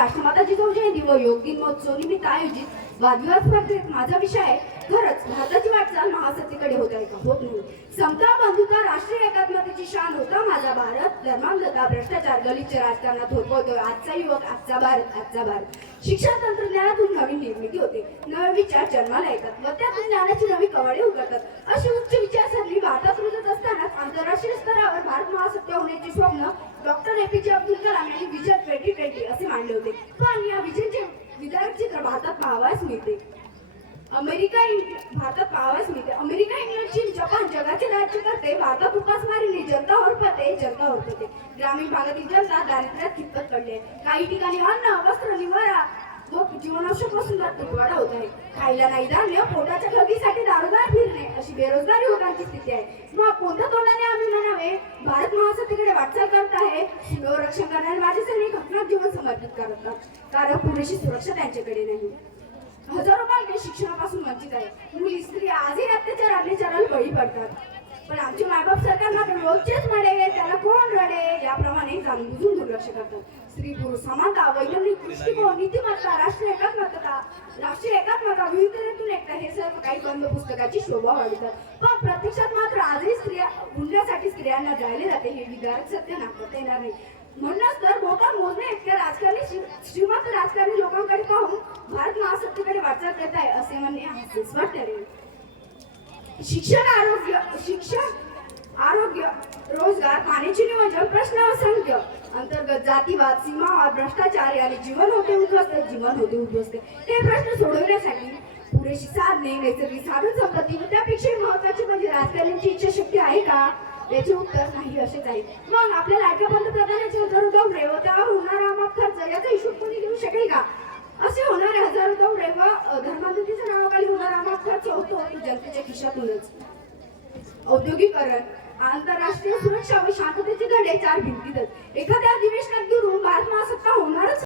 राष्ट्रमाता जिजाऊ जयंती व योग दिन महोत्सव निमित्त आयोजित वादविवाद स्पर्धेत माझा विषय आहे, खरंच भारताची वाटचाल महासत्तेकडे होत आहे का? होत नाही. समता, बंधुता, राष्ट्रीय एकात्मतेची शान होता माझा भारत. धर्मांधता, भ्रष्टाचार, गलिच्छ राजकारणात होतोय आजचा युवक, आजचा भारत. शिक्षण तंत्रज्ञानातून नवीन निर्मिती होते, नवे विचार जन्माला येतात व त्यातून ज्ञानाची नवी कवाडे उघडतात. अशी उच्च विचारसरणी भारतात रुजत असतानाच आंतरराष्ट्रीय स्तरावर भारत महासत्ता होण्याचे स्वप्न डॉक्टर APJ अब्दुल कलाम यांनी विजन 2020 असे मांडले होते. पण या विजनचे विदारक चित्र भारतात पाहावयास मिळते. अमेरिका, इंग्लंड, चीन, जपान जगाचे राज्य करते. भारतात उपासमारीने जनता होरपते. ग्रामीण भागातील जनता दारिद्र्यात खितपत पडली आहे. काही ठिकाणी अन्न, वस्त्र, निवारा व जीवनावश्यक वस्तूंचा तुटवडा होत आहे. खायला नाही धान्य, पोटाच्या खळगीसाठी दारोदार फिरणे अशी बेरोजगार युवकांची स्थिती आहे. मग कोणत्या तोंडाने आम्ही म्हणावे भारत महासत्तेकडे वाटचाल करत आहे? सीमेवर रक्षण करणारे माझे सैनिक घटनाक जीवन समर्पित करतात, कारण पुरेशी सुरक्षा त्यांच्याकडे नाही. हजारो बालके शिक्षणापासून वंचित आहे. मुली, स्त्रिया आजही अत्याचाराला बळी पडतात. पण आमचे मायबाप सरकारला रोजचेच म्हणे त्याला कोण रडे याप्रमाणे जाणून बुजून दुर्लक्ष करतात. स्त्री पुरुष समानता, वैज्ञानिक दृष्टिकोन, नीतिमत्ता, राष्ट्रीय एकात्मता, विविधतेतून एकता हे सर्व काही बंद पुस्तकाची शोभा वाढतात. पण प्रत्यक्षात मात्र आजही स्त्रिया गुंड्यासाठी स्त्रियांना जाळले जाते. हे विदारक सत्य नाकारता येणार नाही. म्हणूनच तर बोटावर मोजणे इतक्या श्रीमंत राजकारणी लोकांकडे पाहून भारत महासत्तेकडे वाटचाल करत आहे असे म्हणणे हास्यास्पद ठरेल. शिक्षण, आरोग्य, रोजगार, पाण्याचे नियोजन, प्रश्न असंख्य, अंतर्गत जातीवाद, सीमावाद, भ्रष्टाचार याने जीवन होते उद्ध्वस्त. हे प्रश्न सोडवण्यासाठी पुरेशी साधने, नैसर्गिक साधन संपत्ती व त्यापेक्षा महत्वाचे म्हणजे राजकारण्यांची इच्छाशक्ती आहे का? याचे उत्तर नाही असेच आहे. मग आपल्या लाडक्या पंतप्रधानांचे हजारो दौरे व त्यावर होणारा अमाप खर्च याचा हिशोब कोणी घेऊ शकेल का? असे होणारे हजारो दौरे व धर्मांधतेच्या नावाखाली होणारा अमाप खर्च होतो तो जनतेच्या खिशातूनच. औद्योगिकरण, आंतरराष्ट्रीय सुरक्षा व शांततेचे धडे चार भिंतीतच. एखाद्या अधिवेशनात घेऊन भारत महासत्ता होणारच